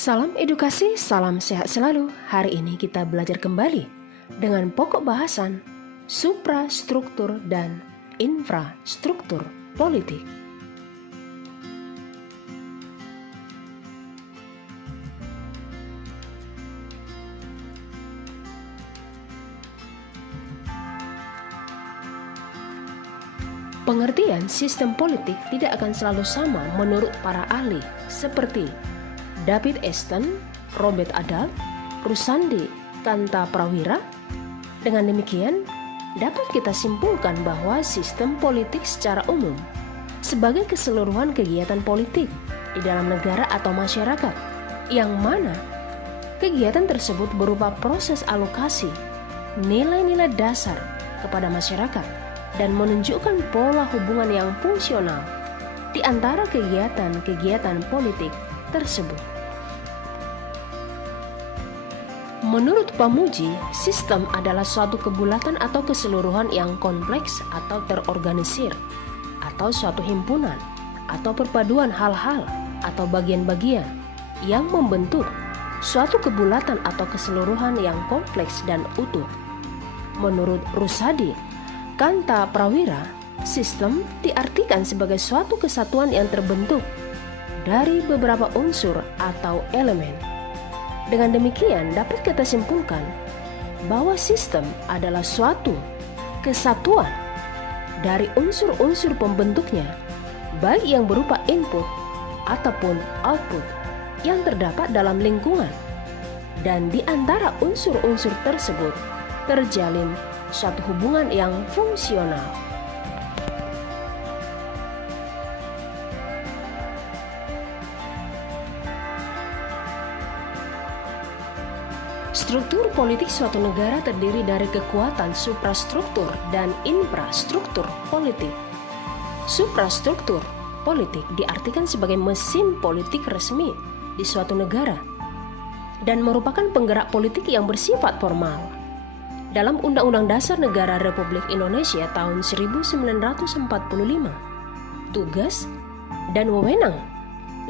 Salam edukasi, salam sehat selalu. Hari ini kita belajar kembali dengan pokok bahasan suprastruktur dan infrastruktur politik. Pengertian sistem politik tidak akan selalu sama menurut para ahli seperti David Easton, Robert Adalt, Rusandi Kanta Prawira. Dengan demikian, dapat kita simpulkan bahwa sistem politik secara umum sebagai keseluruhan kegiatan politik di dalam negara atau masyarakat, yang mana kegiatan tersebut berupa proses alokasi nilai-nilai dasar kepada masyarakat dan menunjukkan pola hubungan yang fungsional di antara kegiatan-kegiatan politik tersebut. Menurut Pamuji, sistem adalah suatu kebulatan atau keseluruhan yang kompleks atau terorganisir, atau suatu himpunan atau perpaduan hal-hal atau bagian-bagian yang membentuk suatu kebulatan atau keseluruhan yang kompleks dan utuh. Menurut Rusadi Kanta Prawira, sistem diartikan sebagai suatu kesatuan yang terbentuk dari beberapa unsur atau elemen. Dengan demikian dapat kita simpulkan bahwa sistem adalah suatu kesatuan dari unsur-unsur pembentuknya, baik yang berupa input ataupun output yang terdapat dalam lingkungan, dan di antara unsur-unsur tersebut terjalin suatu hubungan yang fungsional. Struktur politik suatu negara terdiri dari kekuatan suprastruktur dan infrastruktur politik. Suprastruktur politik diartikan sebagai mesin politik resmi di suatu negara dan merupakan penggerak politik yang bersifat formal. Dalam Undang-Undang Dasar Negara Republik Indonesia tahun 1945, tugas dan wewenang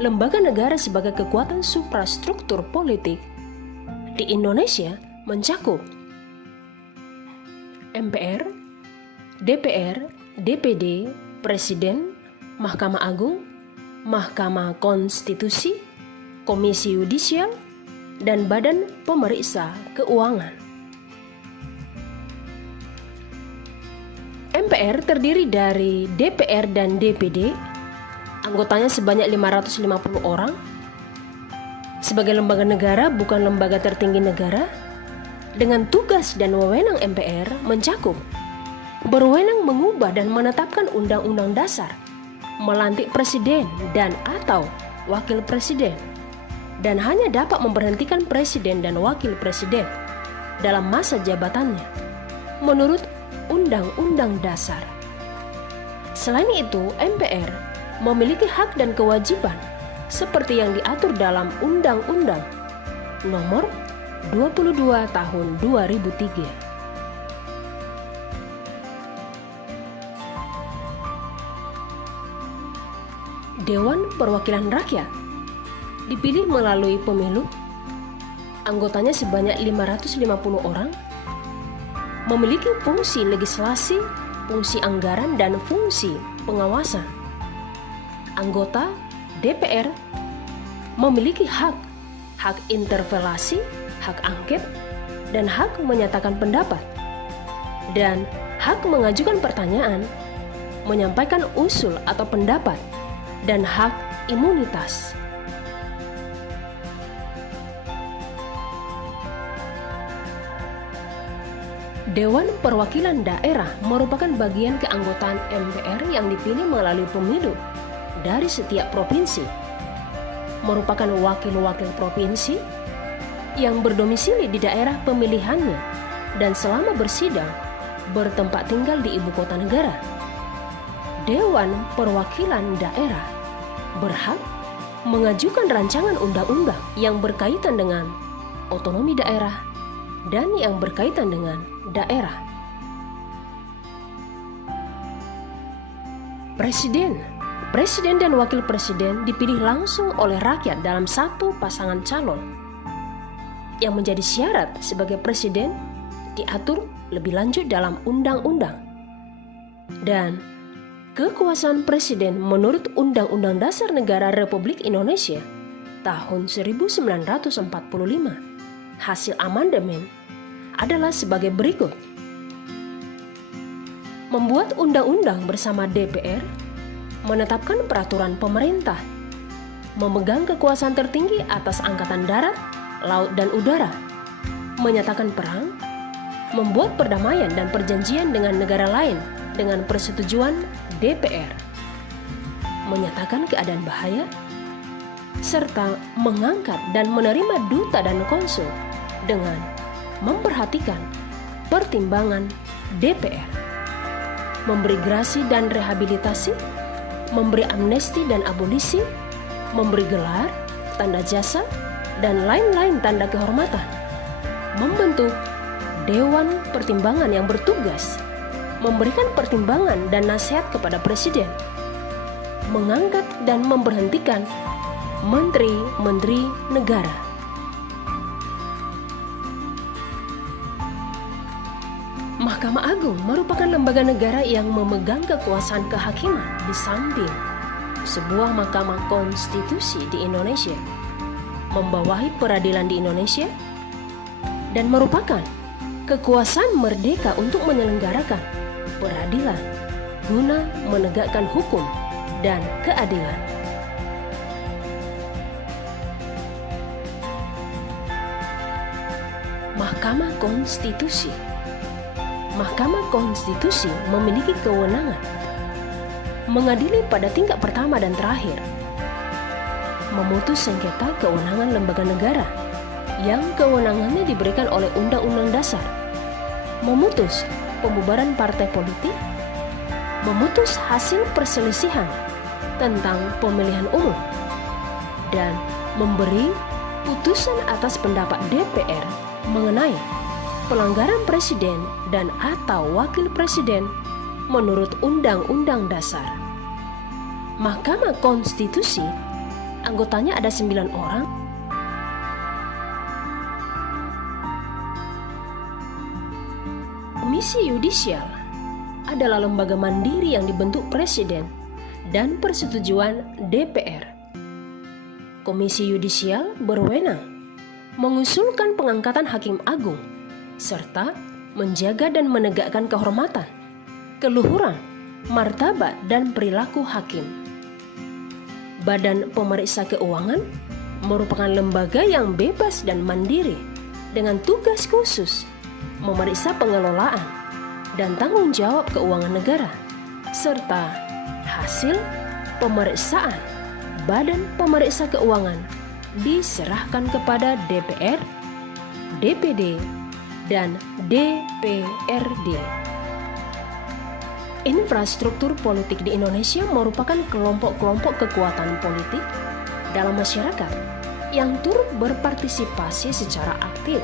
lembaga negara sebagai kekuatan suprastruktur politik di Indonesia mencakup MPR, DPR, DPD, Presiden, Mahkamah Agung, Mahkamah Konstitusi, Komisi Yudisial, dan Badan Pemeriksa Keuangan. MPR terdiri dari DPR dan DPD, anggotanya sebanyak 550 orang. Sebagai lembaga negara, bukan lembaga tertinggi negara, dengan tugas dan wewenang MPR mencakup berwenang mengubah dan menetapkan undang-undang dasar, melantik presiden dan atau wakil presiden, dan hanya dapat memberhentikan presiden dan wakil presiden dalam masa jabatannya menurut Undang-Undang Dasar. Selain itu, MPR memiliki hak dan kewajiban seperti yang diatur dalam Undang-Undang Nomor 22 Tahun 2003. Dewan Perwakilan Rakyat dipilih melalui pemilu. Anggotanya sebanyak 550 orang, memiliki fungsi legislasi, fungsi anggaran, dan fungsi pengawasan. Anggota DPR memiliki hak interpelasi, hak angket, dan hak menyatakan pendapat, dan hak mengajukan pertanyaan, menyampaikan usul atau pendapat, dan hak imunitas. Dewan Perwakilan Daerah merupakan bagian keanggotaan MPR yang dipilih melalui pemilu dari setiap provinsi, merupakan wakil-wakil provinsi yang berdomisili di daerah pemilihannya dan selama bersidang bertempat tinggal di ibu kota negara. Dewan Perwakilan Daerah berhak mengajukan rancangan undang-undang yang berkaitan dengan otonomi daerah dan yang berkaitan dengan daerah. Presiden Presiden dan wakil presiden dipilih langsung oleh rakyat dalam satu pasangan calon. Yang menjadi syarat sebagai presiden diatur lebih lanjut dalam undang-undang. Dan kekuasaan presiden menurut Undang-Undang Dasar Negara Republik Indonesia tahun 1945 hasil amandemen adalah sebagai berikut. Membuat undang-undang bersama DPR, menetapkan peraturan pemerintah, memegang kekuasaan tertinggi atas angkatan darat, laut dan udara, menyatakan perang, membuat perdamaian dan perjanjian dengan negara lain dengan persetujuan DPR, menyatakan keadaan bahaya, serta mengangkat dan menerima duta dan konsul dengan memperhatikan pertimbangan DPR, memberi grasi dan rehabilitasi, memberi amnesti dan abolisi, memberi gelar, tanda jasa, dan lain-lain tanda kehormatan, membentuk Dewan Pertimbangan yang bertugas memberikan pertimbangan dan nasihat kepada Presiden, mengangkat dan memberhentikan menteri-menteri negara. Mahkamah Agung merupakan lembaga negara yang memegang kekuasaan kehakiman di samping sebuah mahkamah konstitusi di Indonesia, membawahi peradilan di Indonesia, dan merupakan kekuasaan merdeka untuk menyelenggarakan peradilan guna menegakkan hukum dan keadilan. Mahkamah Konstitusi. Mahkamah Konstitusi memiliki kewenangan mengadili pada tingkat pertama dan terakhir, memutus sengketa kewenangan lembaga negara yang kewenangannya diberikan oleh Undang-Undang Dasar, memutus pembubaran partai politik, memutus hasil perselisihan tentang pemilihan umum, dan memberi putusan atas pendapat DPR mengenai pelanggaran presiden dan atau wakil presiden menurut Undang-Undang Dasar. Mahkamah Konstitusi anggotanya ada 9 orang. Komisi Yudisial adalah lembaga mandiri yang dibentuk Presiden dan persetujuan DPR. Komisi Yudisial berwenang mengusulkan pengangkatan Hakim Agung serta menjaga dan menegakkan kehormatan, keluhuran, martabat dan perilaku hakim. Badan Pemeriksa Keuangan merupakan lembaga yang bebas dan mandiri dengan tugas khusus memeriksa pengelolaan dan tanggung jawab keuangan negara, serta hasil pemeriksaan Badan Pemeriksa Keuangan diserahkan kepada DPR, DPD, dan DPRD. Infrastruktur politik di Indonesia merupakan kelompok-kelompok kekuatan politik dalam masyarakat yang turut berpartisipasi secara aktif